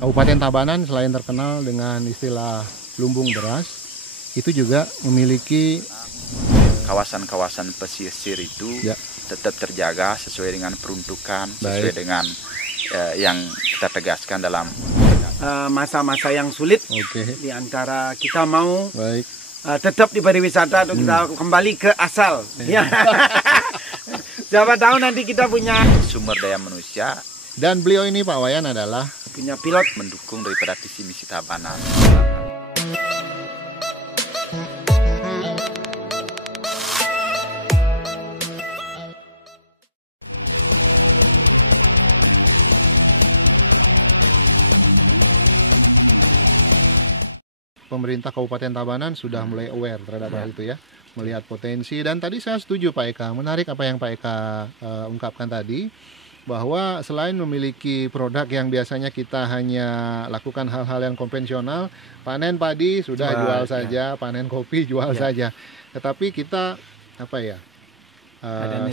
Kabupaten Tabanan selain terkenal dengan istilah lumbung beras, itu juga memiliki kawasan-kawasan pesisir itu tetap terjaga sesuai dengan peruntukan, sesuai dengan yang kita tegaskan dalam masa-masa yang sulit. Di antara kita mau tetap di pariwisata atau kita kembali ke asal. Siapa tahu nanti kita punya sumber daya manusia. Dan beliau ini Pak Wayan adalah punya pilot mendukung daripada visi misi Tabanan. Pemerintah Kabupaten Tabanan sudah mulai aware terhadap hal itu ya, melihat potensi. Dan tadi saya setuju Pak Eka, menarik apa yang Pak Eka ungkapkan tadi, bahwa selain memiliki produk yang biasanya kita hanya lakukan hal-hal yang konvensional, panen padi sudah jual saja, panen kopi jual saja, tetapi kita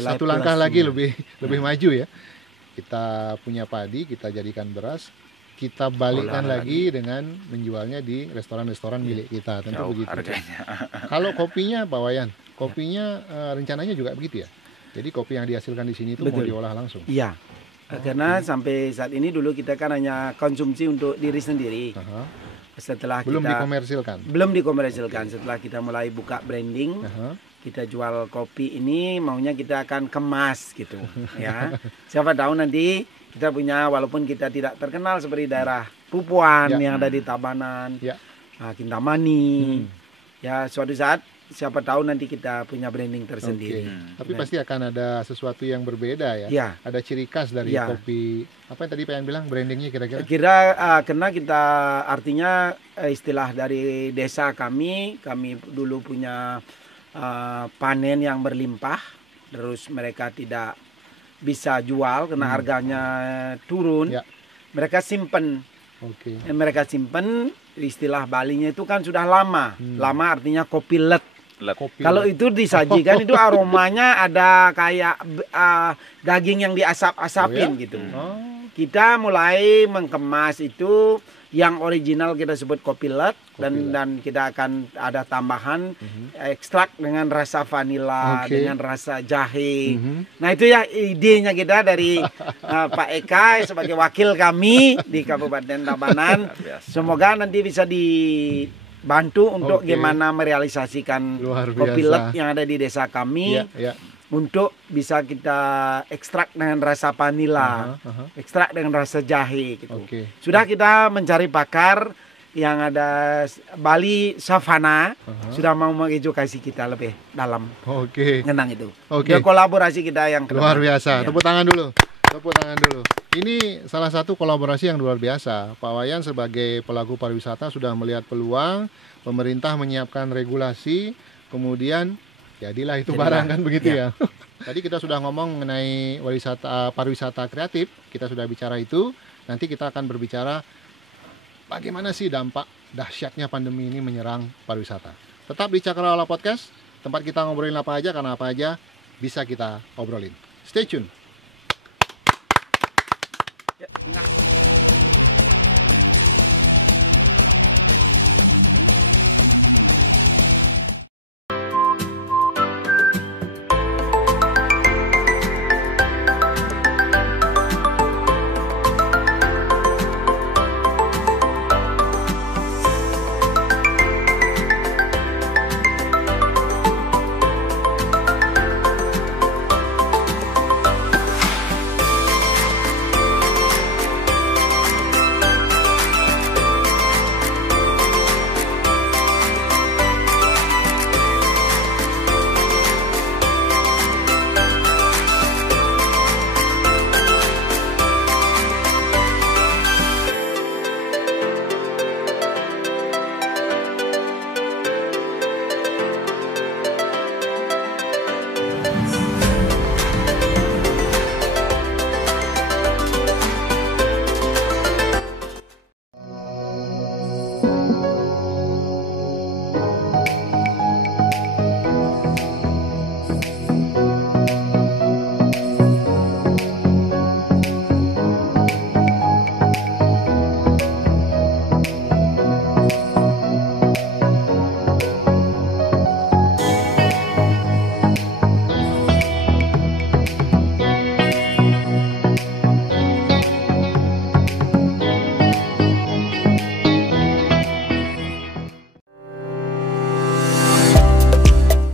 satu langkah lagi lebih maju ya. Kita punya padi, kita jadikan beras, kita balikkan lagi dengan menjualnya di restoran-restoran milik kita, tentu begitu. Kalau kopinya Pak Wayan, kopinya rencananya juga begitu ya? Jadi kopi yang dihasilkan di sini itu mau diolah langsung? Iya, karena sampai saat ini dulu kita kan hanya konsumsi untuk diri sendiri. Setelah belum dikomersilkan? Belum dikomersilkan, setelah kita mulai buka branding, kita jual kopi ini maunya kita akan kemas gitu ya. Siapa tahu nanti kita punya, walaupun kita tidak terkenal seperti daerah Pupuan yang ada di Tabanan, Kintamani, ya suatu saat siapa tahu nanti kita punya branding tersendiri. Tapi pasti akan ada sesuatu yang berbeda ya. Ada ciri khas dari kopi. Apa yang tadi Pak Yan bilang brandingnya kira-kira? Karena kita artinya istilah dari desa kami dulu punya panen yang berlimpah, terus mereka tidak bisa jual karena harganya turun. Mereka simpen. Mereka simpen, istilah Balinya itu kan sudah lama. Lama artinya kopi let. Kalau itu disajikan itu aromanya ada kayak daging yang diasap-asapin gitu. Kita mulai mengemas itu yang original kita sebut kopi let, dan kita akan ada tambahan ekstrak dengan rasa vanila, dengan rasa jahe. Nah itu ya idenya kita dari Pak Eka sebagai wakil kami di Kabupaten Tabanan. Semoga nanti bisa dibantu untuk gimana merealisasikan kopi let yang ada di desa kami. Untuk bisa kita ekstrak dengan rasa vanila, ekstrak dengan rasa jahe gitu. Sudah kita mencari pakar yang ada Bali Savana, sudah mau mengedukasi kita lebih dalam tentang itu. Dia kolaborasi kita yang luar biasa. Tepuk tangan dulu. Tepuk tangan dulu. Ini salah satu kolaborasi yang luar biasa. Pak Wayan sebagai pelaku pariwisata sudah melihat peluang, pemerintah menyiapkan regulasi, kemudian jadilah itu barang kan begitu ya. Tadi kita sudah ngomong mengenai pariwisata kreatif, kita sudah bicara itu. Nanti kita akan berbicara bagaimana sih dampak dahsyatnya pandemi ini menyerang pariwisata. Tetap di Cakrawala Podcast, tempat kita ngobrolin apa aja, karena apa aja bisa kita obrolin. Stay tune.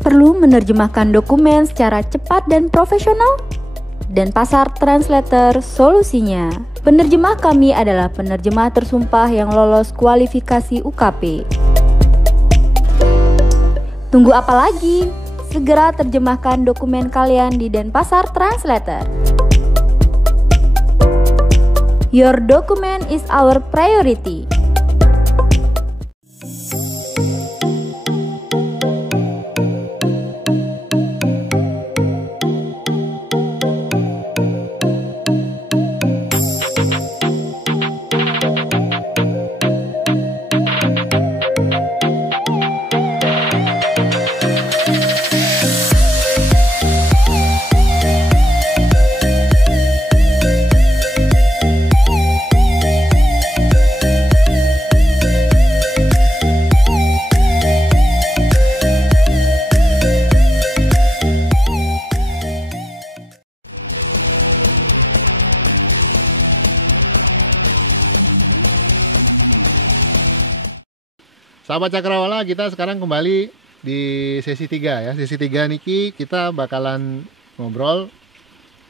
Perlu menerjemahkan dokumen secara cepat dan profesional? Denpasar Translator solusinya. Penerjemah kami adalah penerjemah tersumpah yang lolos kualifikasi UKP. Tunggu apa lagi? Segera terjemahkan dokumen kalian di Denpasar Translator. Your document is our priority. Sahabat Cakrawala, kita sekarang kembali di sesi 3 ya. Sesi 3 niki kita bakalan ngobrol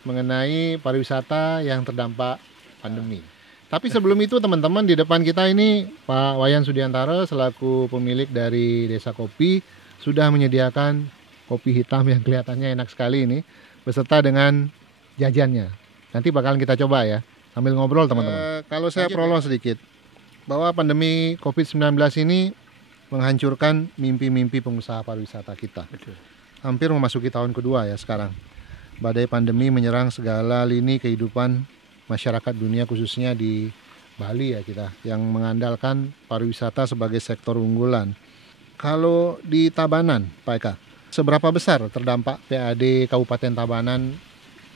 mengenai pariwisata yang terdampak pandemi. Tapi sebelum itu teman-teman, di depan kita ini Pak Wayan Sudiantara selaku pemilik dari Desa Kopi sudah menyediakan kopi hitam yang kelihatannya enak sekali ini beserta dengan jajannya. Nanti bakalan kita coba ya sambil ngobrol teman-teman. Kalau saya prolog sedikit bahwa pandemi COVID-19 ini menghancurkan mimpi-mimpi pengusaha pariwisata kita. Betul. Hampir memasuki tahun kedua ya sekarang. Badai pandemi menyerang segala lini kehidupan masyarakat dunia, khususnya di Bali ya kita, yang mengandalkan pariwisata sebagai sektor unggulan. Kalau di Tabanan, Pak Eka, seberapa besar terdampak PAD Kabupaten Tabanan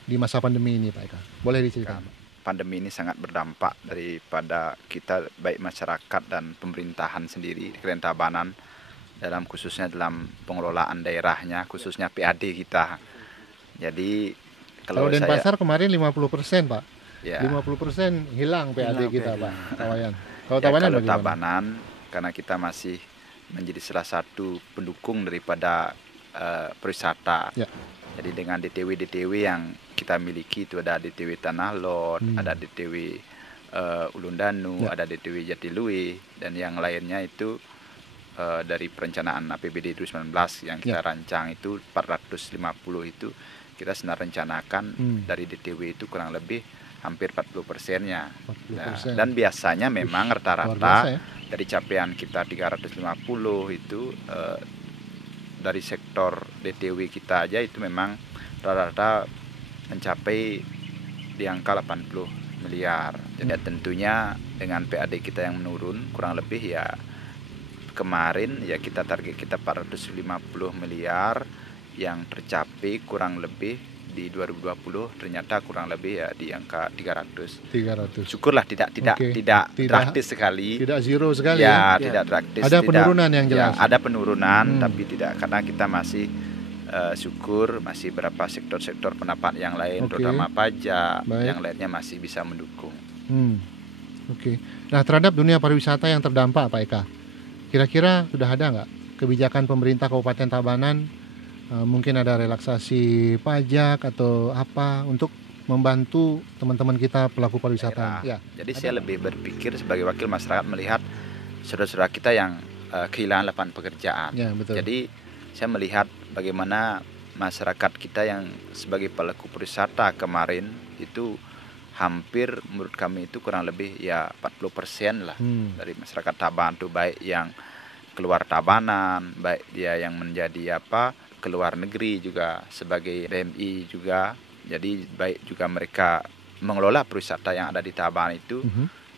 di masa pandemi ini, Pak Eka? Boleh diceritakan? Pandemi ini sangat berdampak daripada kita, baik masyarakat dan pemerintahan sendiri di Keren Tabanan, dalam khususnya dalam pengelolaan daerahnya, khususnya PAD kita. Jadi kalau Denpasar kemarin 50%, Pak. Ya, 50% hilang PAD kita, Pak Wayan. Kalau ya, Tabanan kalau bagaimana? Tabanan, karena kita masih menjadi salah satu pendukung daripada pariwisata. Ya. Jadi dengan DTW-DTW yang kita miliki itu ada DTW Tanah Lot, ada DTW Ulun Danu, ada DTW Jatilui, dan yang lainnya itu dari perencanaan APBD 2019 yang kita rancang itu 450 itu kita sedang rencanakan dari DTW itu kurang lebih hampir 40%-nya. Nah, dan biasanya memang rata-rata dari capaian kita 350 itu dari sektor DTW kita aja itu memang rata-rata mencapai di angka 80 miliar. Jadi tentunya dengan PAD kita yang menurun kurang lebih ya, kemarin ya kita target kita 450 miliar yang tercapai kurang lebih di 2020 ternyata kurang lebih ya di angka 300. Syukurlah tidak drastis sekali. Tidak zero sekali ya. Tidak drastis. Ada penurunan yang jelas. Ya, ada penurunan tapi tidak, karena kita masih syukur masih beberapa sektor-sektor pendapat yang lain terutama pajak yang lainnya masih bisa mendukung. Nah, terhadap dunia pariwisata yang terdampak Pak Eka, kira-kira sudah ada nggak kebijakan pemerintah Kabupaten Tabanan, mungkin ada relaksasi pajak atau apa untuk membantu teman-teman kita pelaku pariwisata? Ya. Jadi saya lebih berpikir sebagai wakil masyarakat melihat saudara-saudara kita yang kehilangan lapangan pekerjaan. Ya, betul. Jadi saya melihat bagaimana masyarakat kita yang sebagai pelaku pariwisata kemarin itu hampir menurut kami itu kurang lebih ya 40% lah dari masyarakat Tabanan itu, baik yang keluar Tabanan, baik dia yang menjadi keluar negeri juga sebagai PMI juga. Jadi baik juga mereka mengelola pariwisata yang ada di Tabanan itu.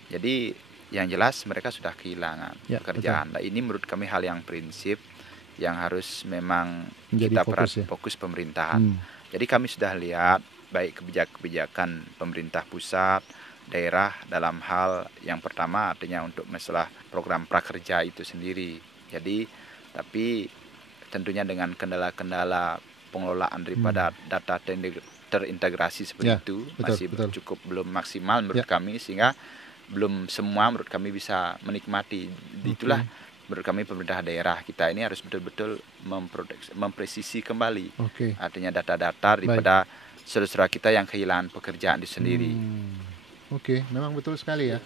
Jadi yang jelas mereka sudah kehilangan pekerjaan. Nah, ini menurut kami hal yang prinsip yang harus memang menjadi kita fokus pemerintahan. Jadi kami sudah lihat baik kebijakan pemerintah pusat, daerah dalam hal yang pertama artinya untuk masalah program prakerja itu sendiri. Jadi tapi tentunya dengan kendala-kendala pengelolaan daripada data terintegrasi seperti itu masih cukup belum maksimal menurut kami, sehingga belum semua menurut kami bisa menikmati. Itulah menurut kami pemerintah daerah kita ini harus betul-betul mempresisi kembali. Artinya data-data daripada saudara-saudara kita yang kehilangan pekerjaan itu sendiri. Memang betul sekali ya.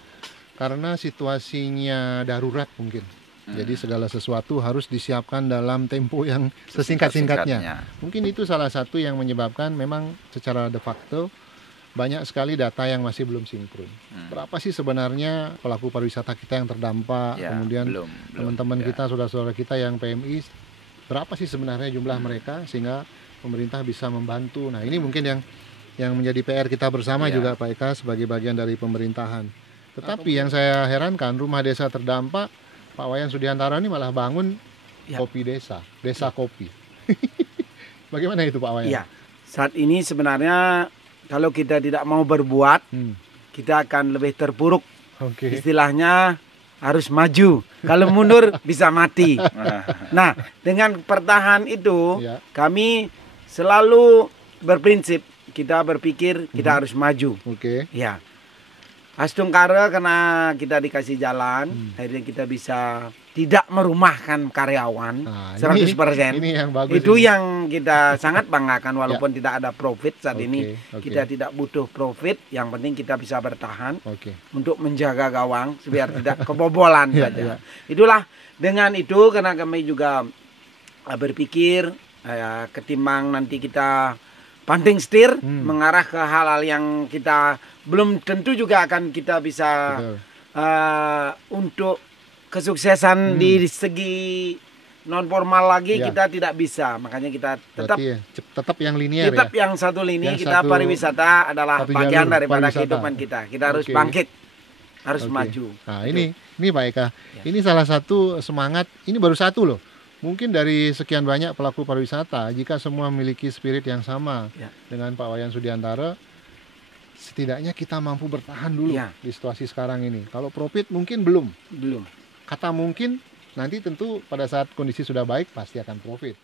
Karena situasinya darurat mungkin. Jadi segala sesuatu harus disiapkan dalam tempo yang sesingkat-singkatnya. Mungkin itu salah satu yang menyebabkan memang secara de facto banyak sekali data yang masih belum sinkron. Berapa sih sebenarnya pelaku pariwisata kita yang terdampak, kemudian teman-teman kita, saudara-saudara kita yang PMI, berapa sih sebenarnya jumlah mereka sehingga pemerintah bisa membantu. Nah ini mungkin yang menjadi PR kita bersama juga Pak Eka sebagai bagian dari pemerintahan. Tetapi yang saya herankan, rumah desa terdampak, Pak Wayan Sudiantara ini malah bangun kopi desa kopi. Bagaimana itu Pak Wayan? Ya, saat ini sebenarnya kalau kita tidak mau berbuat, kita akan lebih terpuruk. Istilahnya harus maju. Kalau mundur bisa mati. Nah, dengan pertahan itu, kami selalu berprinsip, kita berpikir kita harus maju. Ya. Astungkara karena kita dikasih jalan, akhirnya kita bisa tidak merumahkan karyawan 100%. Ini yang bagus. Itu yang kita sangat banggakan walaupun tidak ada profit saat ini. Kita tidak butuh profit, yang penting kita bisa bertahan untuk menjaga gawang biar tidak kebobolan saja. Itulah dengan itu karena kami juga berpikir ketimbang nanti kita banting setir mengarah ke hal-hal yang kita belum tentu juga akan kita bisa untuk kesuksesan di segi non formal lagi kita tidak bisa, makanya kita tetap yang linear, tetap yang satu lini, kita pariwisata adalah bagian daripada kehidupan kita harus bangkit, harus maju. Nah ini Pak Eka, ini salah satu semangat, ini baru satu loh. Mungkin dari sekian banyak pelaku pariwisata, jika semua memiliki spirit yang sama dengan Pak Wayan Sudiantara, setidaknya kita mampu bertahan dulu di situasi sekarang ini. Kalau profit mungkin belum. Kata mungkin, nanti tentu pada saat kondisi sudah baik pasti akan profit.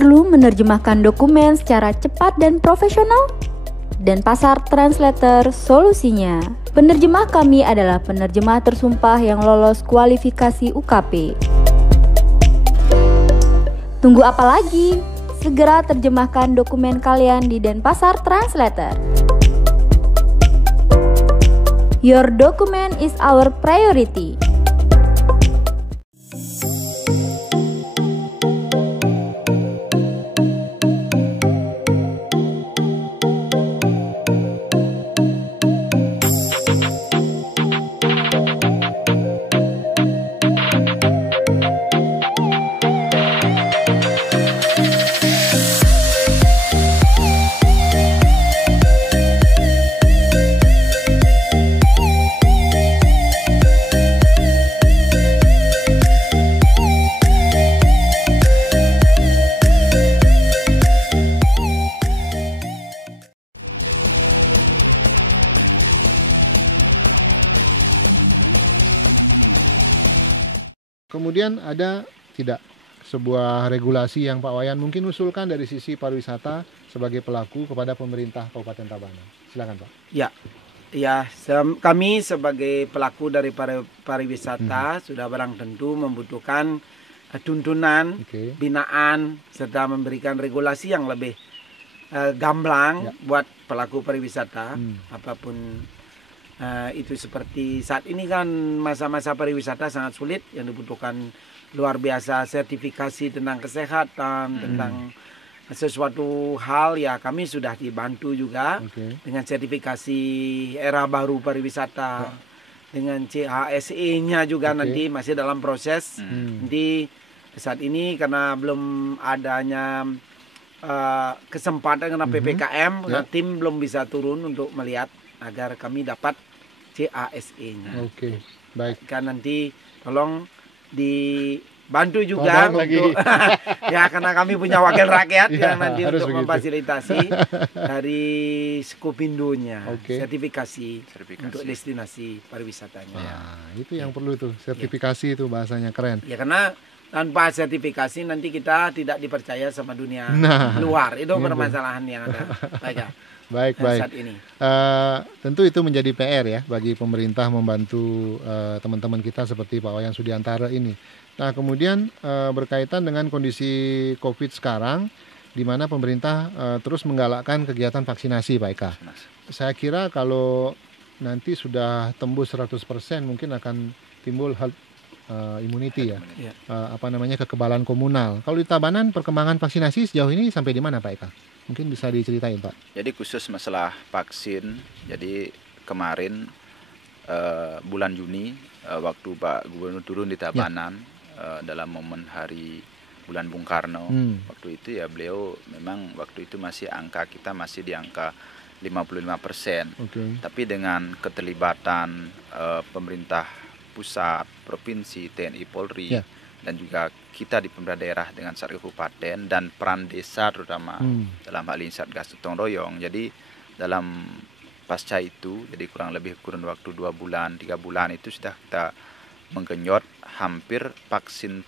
Perlu menerjemahkan dokumen secara cepat dan profesional? Denpasar Translator solusinya. Penerjemah kami adalah penerjemah tersumpah yang lolos kualifikasi UKP. Tunggu apa lagi? Segera terjemahkan dokumen kalian di Denpasar Translator. Your document is our priority. kemudian ada tidak sebuah regulasi yang Pak Wayan mungkin usulkan dari sisi pariwisata sebagai pelaku kepada pemerintah Kabupaten Tabanan? Silakan Pak. Ya, kami sebagai pelaku dari pariwisata sudah barang tentu membutuhkan tuntunan, binaan, serta memberikan regulasi yang lebih gamblang buat pelaku pariwisata, apapun itu. Seperti saat ini kan masa-masa pariwisata sangat sulit, yang dibutuhkan luar biasa sertifikasi tentang kesehatan, tentang sesuatu hal, ya kami sudah dibantu juga dengan sertifikasi era baru pariwisata, dengan CHSE-nya juga nanti masih dalam proses. Nanti saat ini karena belum adanya kesempatan karena PPKM, tim belum bisa turun untuk melihat agar kami dapat CHSE-nya. Baik. Kan nanti tolong dibantu juga untuk ya, karena kami punya wakil rakyat yang nanti untuk memfasilitasi dari Skupindonya sertifikasi untuk destinasi pariwisatanya. Itu yang perlu tuh, sertifikasi itu bahasanya keren. Ya, karena tanpa sertifikasi nanti kita tidak dipercaya sama dunia luar. Itu permasalahan yang ada. Baik. Saat ini. Tentu itu menjadi PR ya bagi pemerintah membantu teman-teman kita seperti Pak Wayan Sudiantara ini. Nah, kemudian berkaitan dengan kondisi COVID sekarang, di mana pemerintah terus menggalakkan kegiatan vaksinasi, Pak Eka. Saya kira kalau nanti sudah tembus 100% mungkin akan timbul herd immunity ya. Kekebalan komunal. Kalau di Tabanan perkembangan vaksinasi sejauh ini sampai di mana, Pak Eka? Mungkin bisa diceritain, Pak. Jadi khusus masalah vaksin, jadi kemarin bulan Juni waktu Pak Gubernur turun di Tabanan dalam momen hari bulan Bung Karno, waktu itu ya beliau memang waktu itu angka kita masih di angka 55%. Tapi dengan keterlibatan pemerintah pusat, provinsi, TNI, Polri, dan juga kita di pemerintah daerah dengan Satgas Kabupaten dan peran desa terutama dalam hal ini Satgas Gotong Royong. Jadi dalam pasca itu, jadi kurang waktu 2 bulan, 3 bulan itu sudah kita menggenjot hampir vaksin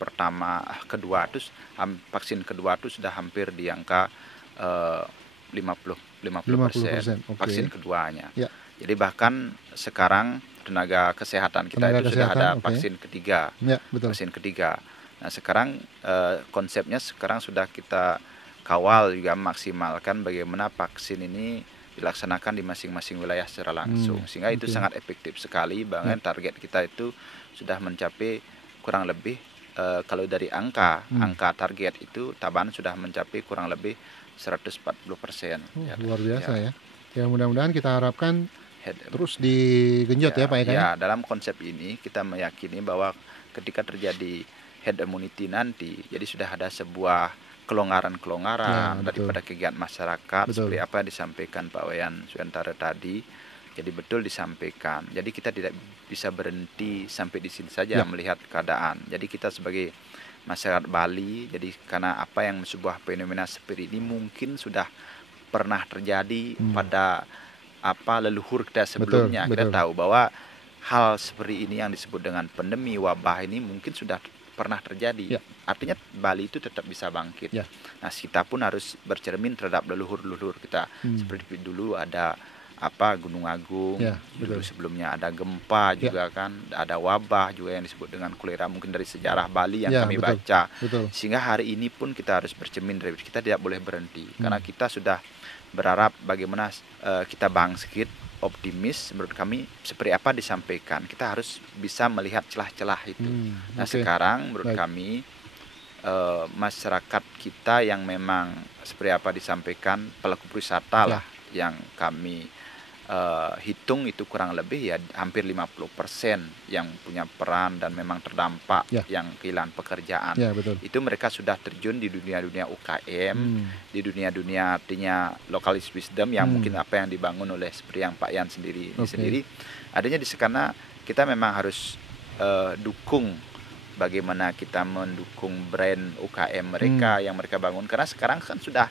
kedua itu sudah hampir di angka 50%. Vaksin keduanya. Jadi bahkan sekarang tenaga kesehatan kita sudah ada vaksin ketiga. Vaksin ketiga. Nah, sekarang konsepnya sudah kita kawal juga maksimalkan bagaimana vaksin ini dilaksanakan di masing-masing wilayah secara langsung, sehingga itu sangat efektif sekali. Bahkan target kita itu sudah mencapai kurang lebih kalau dari angka target itu Tabanan sudah mencapai kurang lebih 140%. Luar biasa ya. Ya, mudah-mudahan kita harapkan terus digenjot ya Pak Eka. Ya, dalam konsep ini kita meyakini bahwa ketika terjadi herd immunity nanti, jadi sudah ada sebuah kelonggaran daripada kegiatan masyarakat seperti apa yang disampaikan Pak Wayan Sudiantara tadi. Jadi betul disampaikan. Jadi kita tidak bisa berhenti sampai di sini saja melihat keadaan. Jadi kita sebagai masyarakat Bali, jadi karena apa yang sebuah fenomena seperti ini mungkin sudah pernah terjadi pada leluhur kita sebelumnya. Kita tahu bahwa hal seperti ini yang disebut dengan pandemi wabah ini mungkin sudah pernah terjadi. Artinya Bali itu tetap bisa bangkit. Nah, kita pun harus bercermin terhadap leluhur-leluhur kita. Seperti dulu ada Gunung Agung, dulu sebelumnya ada gempa juga kan, ada wabah juga yang disebut dengan kolera mungkin dari sejarah Bali yang kami baca. Sehingga hari ini pun kita harus bercermin, kita tidak boleh berhenti karena kita sudah berharap bagaimana kita bangkit, optimis. Menurut kami seperti apa disampaikan, kita harus bisa melihat celah-celah itu. Nah, sekarang menurut kami masyarakat kita yang memang seperti apa disampaikan pelaku wisata lah yang kami hitung itu kurang lebih ya hampir 50% yang punya peran dan memang terdampak yang kehilangan pekerjaan. Itu mereka sudah terjun di dunia-dunia UKM, di dunia-dunia artinya lokalis wisdom yang mungkin apa yang dibangun oleh seperti yang Pak Yan sendiri adanya di sana. Kita memang harus dukung bagaimana kita mendukung brand UKM mereka yang mereka bangun, karena sekarang kan sudah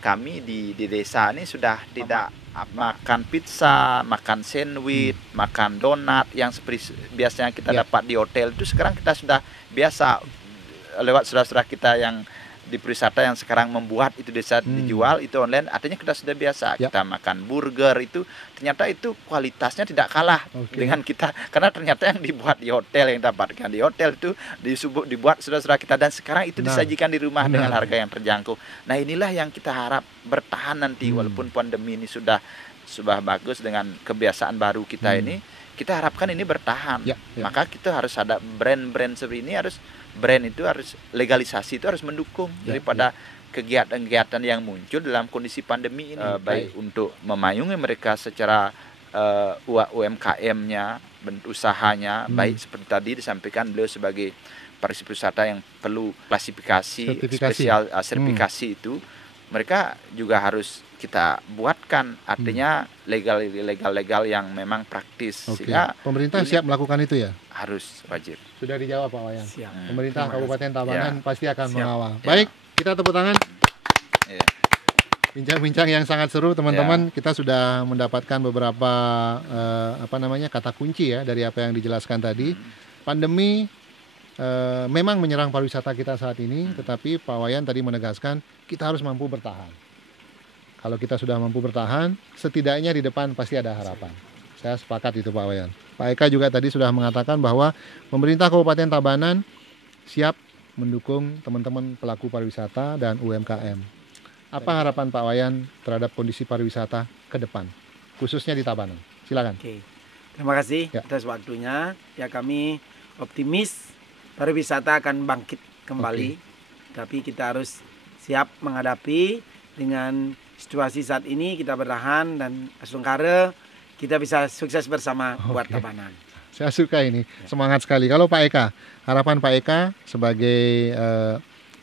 kami di desa ini sudah tidak makan pizza, makan sandwich, makan donat yang seperti biasanya kita dapat di hotel itu. Sekarang kita sudah biasa lewat saudara-saudara kita yang di pariwisata yang sekarang membuat itu desa dijual itu online, artinya kita sudah biasa kita makan burger itu, ternyata itu kualitasnya tidak kalah dengan kita, karena ternyata yang dibuat di hotel, yang dapatkan di hotel itu dibuat saudara-saudara kita, dan sekarang itu disajikan di rumah dengan harga yang terjangkau. Nah inilah yang kita harap bertahan nanti walaupun pandemi ini sudah bagus dengan kebiasaan baru kita ini, kita harapkan ini bertahan. Maka kita harus ada brand-brand seperti ini, brand itu harus legalisasi, itu harus mendukung daripada kegiatan-kegiatan yang muncul dalam kondisi pandemi ini, baik untuk memayungi mereka secara UMKM-nya, usahanya, baik seperti tadi disampaikan beliau sebagai pariwisata yang perlu klasifikasi spesial, sertifikasi itu, mereka juga harus kita buatkan, artinya legal yang memang praktis. Sehingga pemerintah siap melakukan itu ya? Harus, wajib. Sudah dijawab Pak Wayan. Pemerintah Kabupaten Tabanan pasti akan mengawal. Baik, kita tepuk tangan. Bincang-bincang yang sangat seru teman-teman. Kita sudah mendapatkan beberapa kata kunci ya dari apa yang dijelaskan tadi. Pandemi memang menyerang pariwisata kita saat ini, tetapi Pak Wayan tadi menegaskan kita harus mampu bertahan. Kalau kita sudah mampu bertahan, setidaknya di depan pasti ada harapan. Saya sepakat itu Pak Wayan. Pak Eka juga tadi sudah mengatakan bahwa pemerintah Kabupaten Tabanan siap mendukung teman-teman pelaku pariwisata dan UMKM. Apa harapan Pak Wayan terhadap kondisi pariwisata ke depan, khususnya di Tabanan? Silakan. Terima kasih atas waktunya. Ya, kami optimis pariwisata akan bangkit kembali. Tapi kita harus siap menghadapi dengan situasi saat ini. Kita bertahan dan Asungkara kita bisa sukses bersama buat Tabanan. Saya suka ini, semangat sekali. Kalau Pak Eka, harapan Pak Eka sebagai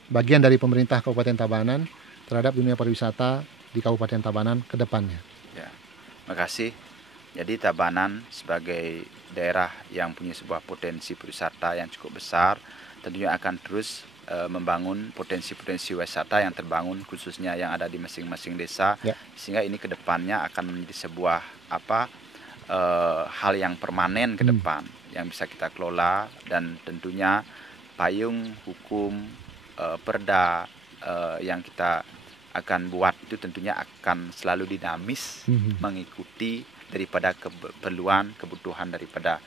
bagian dari pemerintah Kabupaten Tabanan terhadap dunia pariwisata di Kabupaten Tabanan ke depannya. Ya, makasih. Jadi Tabanan sebagai daerah yang punya sebuah potensi pariwisata yang cukup besar, tentunya akan terus membangun potensi-potensi wisata yang terbangun khususnya yang ada di masing-masing desa, sehingga ini ke depannya akan menjadi sebuah hal yang permanen ke depan yang bisa kita kelola, dan tentunya payung hukum perda yang kita akan buat itu tentunya akan selalu dinamis mengikuti daripada kebutuhan daripada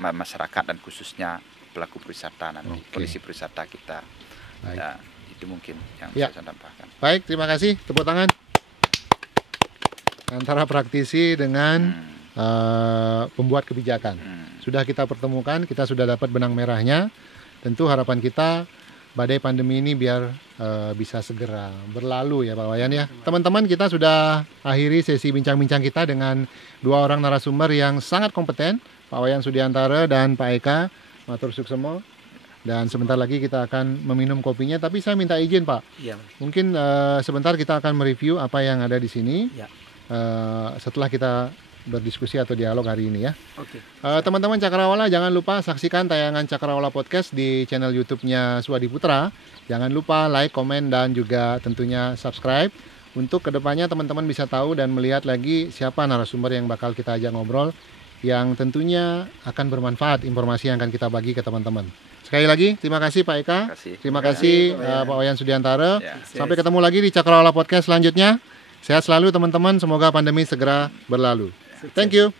masyarakat dan khususnya pelaku pariwisata nanti, kondisi pariwisata kita. Ya, itu mungkin yang bisa saya tambahkan. Baik, terima kasih. Tepuk tangan. Antara praktisi dengan pembuat kebijakan. Sudah kita pertemukan, kita sudah dapat benang merahnya. Tentu harapan kita badai pandemi ini biar bisa segera berlalu ya Pak Wayan ya. Teman-teman, kita sudah akhiri sesi bincang-bincang kita dengan dua orang narasumber yang sangat kompeten, Pak Wayan Sudiantara dan Pak Eka Matur Suksemo. Dan sebentar lagi kita akan meminum kopinya, tapi saya minta izin Pak. Mungkin sebentar kita akan mereview apa yang ada di sini. Setelah kita berdiskusi atau dialog hari ini ya. Teman-teman Cakrawala, jangan lupa saksikan tayangan Cakrawala Podcast di channel YouTube-nya Suwadi Putra. Jangan lupa like, komen, dan juga tentunya subscribe. Untuk kedepannya teman-teman bisa tahu dan melihat lagi siapa narasumber yang bakal kita ajak ngobrol, yang tentunya akan bermanfaat informasi yang akan kita bagi ke teman-teman. Sekali lagi, terima kasih Pak Eka. Terima kasih Pak Wayan Sudiantara. Sampai ketemu lagi di Cakrawala Podcast selanjutnya. Sehat selalu teman-teman, semoga pandemi segera berlalu. Thank you.